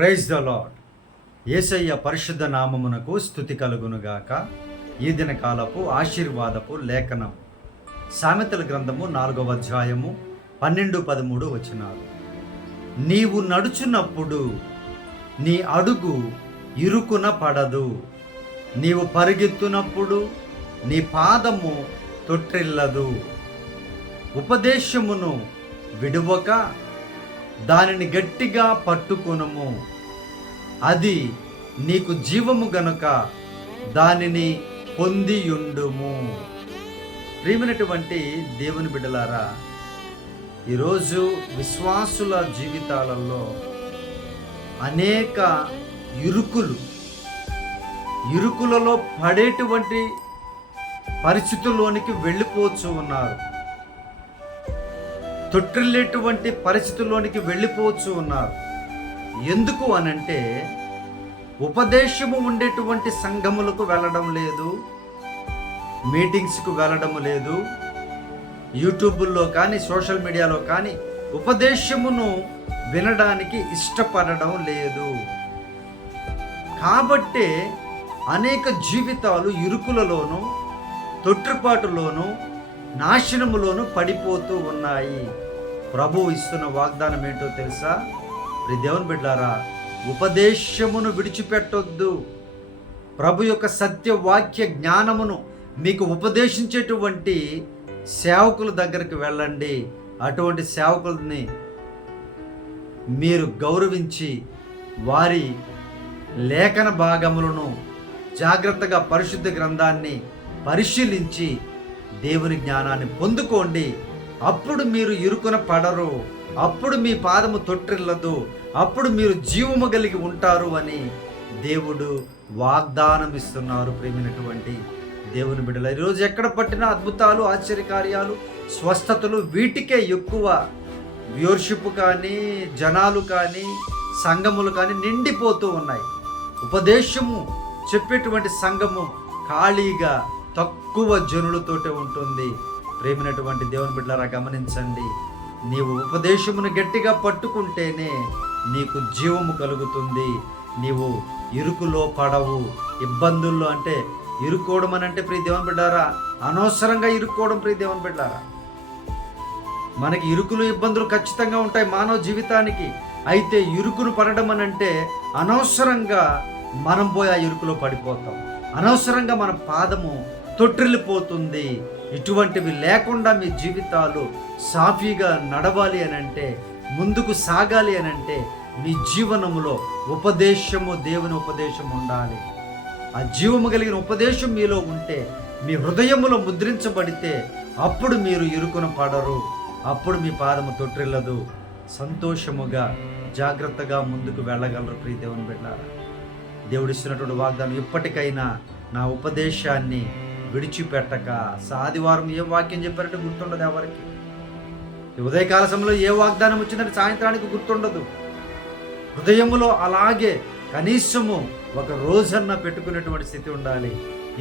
Praise the lord ఏసయ్య పరిశుద్ధ నామమునకు స్థుతి కలుగునుగాక. ఈ దిన కాలపు ఆశీర్వాదపు లేఖనం. సామెతల గ్రంథము నాలుగవ అధ్యాయము పన్నెండు పదమూడు వచనాలు. నీవు నడుచున్నప్పుడు నీ అడుగు ఇరుకున పడదు. నీవు పరిగెత్తునప్పుడు నీ పాదము తొట్టిల్లదు. ఉపదేశమును విడువక దానిని గట్టిగా పట్టుకొనుము. అది నీకు జీవము గనుక దానిని పొందియుండుము. ప్రియమైనటువంటి దేవుని బిడ్డలారా ఈరోజు విశ్వాసుల జీవితాలలో అనేక ఇరుకులు ఇరుకులలో పడేటువంటి పరిస్థితుల్లోనికి వెళ్ళిపోవచ్చు ఉన్నారు. తొట్టిల్లేటువంటి పరిస్థితుల్లోనికి వెళ్ళిపోవచ్చు ఉన్నారు. ఎందుకు అనంటే ఉపదేశము ఉండేటువంటి సంఘములకు వెళ్ళడం లేదు మీటింగ్స్కు వెళ్ళడం లేదు యూట్యూబుల్లో కానీ సోషల్ మీడియాలో కానీ ఉపదేశమును వినడానికి ఇష్టపడడం లేదు. కాబట్టే అనేక జీవితాలు ఇరుకులలోనూ తొట్టుపాటులోనూ నాశనములోను పడిపోతూ ఉన్నాయి. ప్రభు ఇస్తున్న వాగ్దానం ఏంటో తెలుసా? ప్రి దేవుని బిడ్డారా ఉపదేశమును విడిచిపెట్టొద్దు. ప్రభు యొక్క సత్య వాక్య జ్ఞానమును మీకు ఉపదేశించేటువంటి సేవకుల దగ్గరికి వెళ్ళండి. అటువంటి సేవకుల్ని మీరు గౌరవించి వారి లేఖన భాగములను జాగ్రత్తగా పరిశుద్ధ గ్రంథాన్ని పరిశీలించి దేవుని జ్ఞానాన్ని పొందుకోండి. అప్పుడు మీరు ఇరుకున పడరు. అప్పుడు మీ పాదము తొట్టిల్లదు. అప్పుడు మీరు జీవము కలిగి ఉంటారు అని దేవుడు వాగ్దానం ఇస్తున్నారు ప్రేమినటువంటి దేవుని బిడ్డల. ఈరోజు ఎక్కడ పట్టిన అద్భుతాలు ఆశ్చర్యకార్యాలు స్వస్థతలు వీటికే ఎక్కువ. వ్యూర్షిప్ కానీ జనాలు కానీ సంఘములు కానీ నిండిపోతూ ఉన్నాయి. ఉపదేశము చెప్పేటువంటి సంఘము ఖాళీగా తక్కువ జనులతోటే ఉంటుంది. ప్రేమినటువంటి దేవుని బిడ్డలారా గమనించండి. నీవు ఉపదేశమును గట్టిగా పట్టుకుంటేనే నీకు జీవము కలుగుతుంది. నీవు ఇరుకులో పడవు. ఇబ్బందుల్లో అంటే ఇరుక్కోవడం అని అంటే ప్రియ దేవుని బిడ్డారా అనవసరంగా ఇరుక్కోవడం ప్రియ దేవుని బిడ్డారా మనకి ఇరుకులు ఇబ్బందులు ఖచ్చితంగా ఉంటాయి మానవ జీవితానికి. అయితే ఇరుకును పడడం అని అంటే అనవసరంగా మనం పోయి ఆ ఇరుకులో పడిపోతాం. అనవసరంగా మన పాదము తొట్టిల్లిపోతుంది. ఇటువంటివి లేకుండా మీ జీవితాలు సాఫీగా నడవాలి అని అంటే ముందుకు సాగాలి అని అంటే మీ జీవనములో ఉపదేశము దేవుని ఉపదేశం ఉండాలి. ఆ జీవము కలిగిన ఉపదేశం మీలో ఉంటే మీ హృదయములో ముద్రించబడితే అప్పుడు మీరు ఇరుకున పడరు. అప్పుడు మీ పాదము తొట్టిల్లదు. సంతోషముగా జాగ్రత్తగా ముందుకు వెళ్ళగలరు ప్రియ దేవుని బిడ్డారా. దేవుడిస్తున్నటువంటి వాగ్దానం ఇప్పటికైనా నా ఉపదేశాన్ని విడిచిపెట్టక సాదివారం ఏ వాక్యం చెప్పారంటే గుర్తుండదు ఎవరికి? ఈ ఉదయకాల సమయంలో ఏ వాగ్దానం వచ్చిందంటే సాయంత్రానికి గుర్తుండదు. హృదయములో అలాగే కనీసము ఒక రోజన్న పెట్టుకునేటువంటి స్థితి ఉండాలి.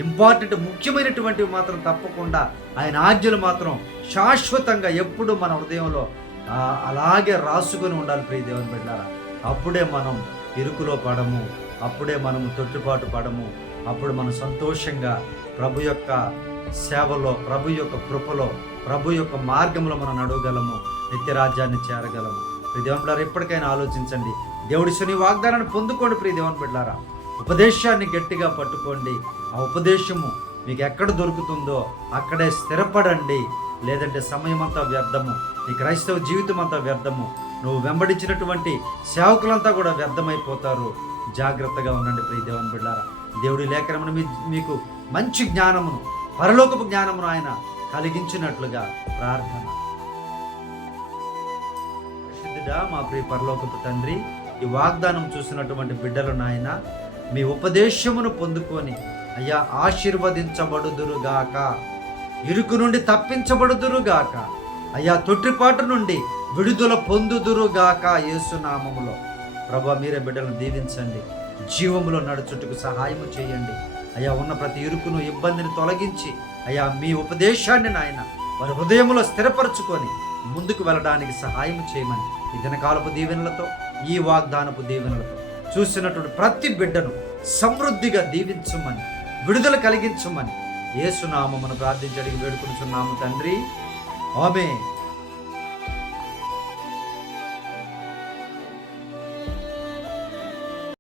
ఇంపార్టెంట్ ముఖ్యమైనటువంటివి మాత్రం తప్పకుండా ఆయన ఆజ్ఞలు మాత్రం శాశ్వతంగా ఎప్పుడు మన హృదయంలో అలాగే రాసుకొని ఉండాలి ప్రియ దేవుని బిడ్డారా. అప్పుడే మనం ఇరుకులో పడము అప్పుడే మనము తొట్టుపాటు పడము అప్పుడు మనం సంతోషంగా ప్రభు యొక్క సేవలో ప్రభు యొక్క కృపలో ప్రభు యొక్క మార్గంలో మనం నడవగలము నిత్యరాజ్యాన్ని చేరగలము. ప్రియ దేవుని బిడ్డారా ఎప్పటికైనా ఆలోచించండి. దేవుడి శని వాగ్దానాన్ని పొందుకోండి ప్రియ దేవుని బిడ్డారా. ఉపదేశాన్ని గట్టిగా పట్టుకోండి. ఆ ఉపదేశము మీకు ఎక్కడ దొరుకుతుందో అక్కడే స్థిరపడండి. లేదంటే సమయం అంతా వ్యర్థము. నీ క్రైస్తవ జీవితం అంతా వ్యర్థము. నువ్వు వెంబడించినటువంటి సేవకులంతా కూడా వ్యర్థమైపోతారు. జాగ్రత్తగా ఉండండి ప్రియ దేవుని బిడ్డారా. దేవుడి లేఖనమును మీ మీకు మంచి జ్ఞానమును పరలోకపు జ్ఞానమును ఆయన కలిగించినట్లుగా ప్రార్థన. పరిశుద్ధుడా మా ప్రియ పరలోకపు తండ్రి ఈ వాగ్దానం చూసినటువంటి బిడ్డలు నాయన మీ ఉపదేశమును పొందుకొని అయ్యా ఆశీర్వదించబడుదురుగాక. ఇరుకు నుండి తప్పించబడుదురుగాక. అయ్యా తొట్టిపాటు నుండి విడుదల పొందుదురుగాక యేసునామములో. ప్రభా మీరే బిడ్డలను దీవించండి. జీవములో నడుచుటకు సహాయము చేయండి. అయ్యా ఉన్న ప్రతి ఇరుకును ఇబ్బందిని తొలగించి అయ్యా మీ ఉపదేశాన్ని నాయన వారి హృదయములో స్థిరపరచుకొని ముందుకు వెళ్ళడానికి సహాయం చేయమని ఈ దినకాలపు దీవెనలతో ఈ వాగ్దానపు దీవెనలతో చూసినటువంటి ప్రతి బిడ్డను సమృద్ధిగా దీవించమని విడుదల కలిగించమని ఏసునామమును ప్రార్థించడానికి వేడుకుంటున్నాము తండ్రి. ఆమె